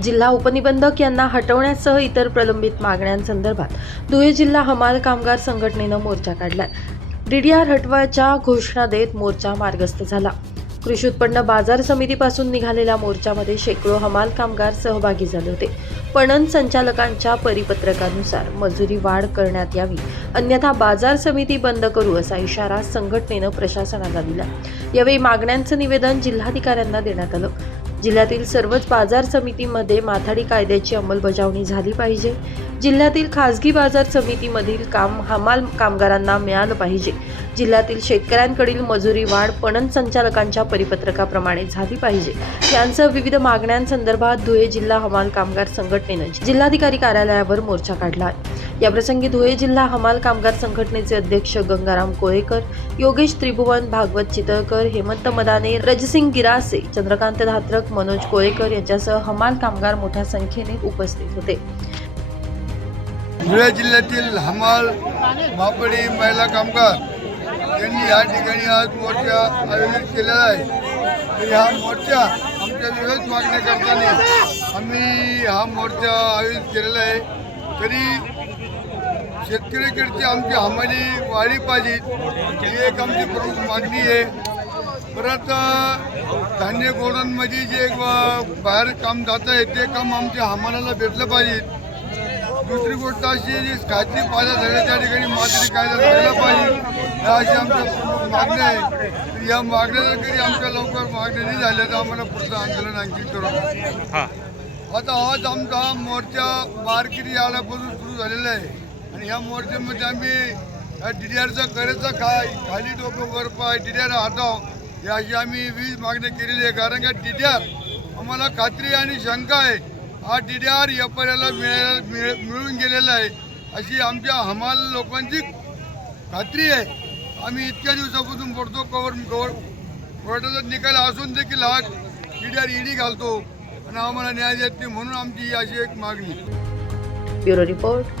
जिल्हा उपनिबंधक यांना हटवण्यासह इतर प्रलंबित मागण्यांसंदर्भात धुळे जिल्हा हमाल कामगार संघटनेनं मोर्चा काढलाय. डीडीआर हटवाच्या घोषणा देत मोर्चा मार्गस्थ झाला. कृषी उत्पन्न बाजार समितीपासून निघालेल्या मोर्चामध्ये शेकडो हमाल कामगार सहभागी झाले होते. पणन संचालकांच्या परिपत्रकानुसार मजुरी वाढ करण्यात यावी अन्यथा बाजार समिती बंद करू असा इशारा संघटनेनं प्रशासनाला दिला. यावेळी मागण्यांचं निवेदन जिल्हाधिकाऱ्यांना देण्यात आलं. जिल्ह्यातील सर्वच बाजार समितीमध्ये माथाडी कायद्याची अंमलबजावणी झाली पाहिजे. जिल्ह्यातील खासगी बाजार समितीमधील काम हमाल कामगारांना मिळालं पाहिजे. जिल्ह्यातील शेतकऱ्यांकडील मजुरी वाढ पणन संचालकांच्या परिपत्रकाप्रमाणे झाली पाहिजे. यांसह विविध मागण्यांसंदर्भात धुळे जिल्हा हमाल कामगार संघटनेनं जिल्हाधिकारी कार्यालयावर मोर्चा काढला. आहे याप्रसंगी धुळे जिल्हा हमाल कामगार संघटनेचे अध्यक्ष गंगाराम कोळेकर योगेश त्रिभुवन भागवत चितळकर हेमंत मदाने रजसिंग गिरासे चंद्रकांत धात्रक मनोज कोळेकर यांच्यासह हमाल कामगार मोठ्या संख्येने उपस्थित होते. धुळे जिल्ह्यातील हमाल मापडी महिला कामगार यांनी या ठिकाणी आज मोर्चा आयोजित केलेला आहे. तरी हा मोर्चा आमच्या विविध मागण्या करताना आम्ही हा मोर्चा आयोजित केलेला आहे. तरी शेतकऱ्याकडची आमची हमाली वाढली पाहिजे ही एक आमची प्रमुख मागणी आहे. परत धान्य गोडांमध्ये जे बाहेर काम जात आहे ते काम आमच्या हमालाला भेटलं पाहिजे. दुसरी गोष्ट अशी जी खाती पाल्या झाल्या त्या ठिकाणी मात्र कायदा झाला पाहिजे. या अशी आमच्या प्रमुख मागण्या आहे. या मागण्या जर कधी आमच्या लवकर मागण्या नाही झाल्या तर आम्हाला पुढचं आंदोलन आणखी करू. आता आज आमचा मोर्चा बारकिरी यार्डापासून सुरू झालेला आहे. आणि या मोर्चामध्ये आम्ही या डी डी आरचं करायचा काय खाली डोकं वर पाय डी डी आर हटाव याची आम्ही वीज मागणी केलेली आहे. कारण का डी डी आर आम्हाला खात्री आणि शंका आहे. हा डी डी आर यापर्याला मिळायला मिळ मिळून गेलेला आहे. अशी आमच्या हमाल लोकांची खात्री आहे. आम्ही इतक्या दिवसापासून बोलतो कवर कवर कोर्टाचा निकाल असून देखील हा डी डी आर ईडी घालतो. आणि आम्हाला न्याय देत नाही म्हणून आमची अशी एक मागणी ब्युरो रिपोर्ट.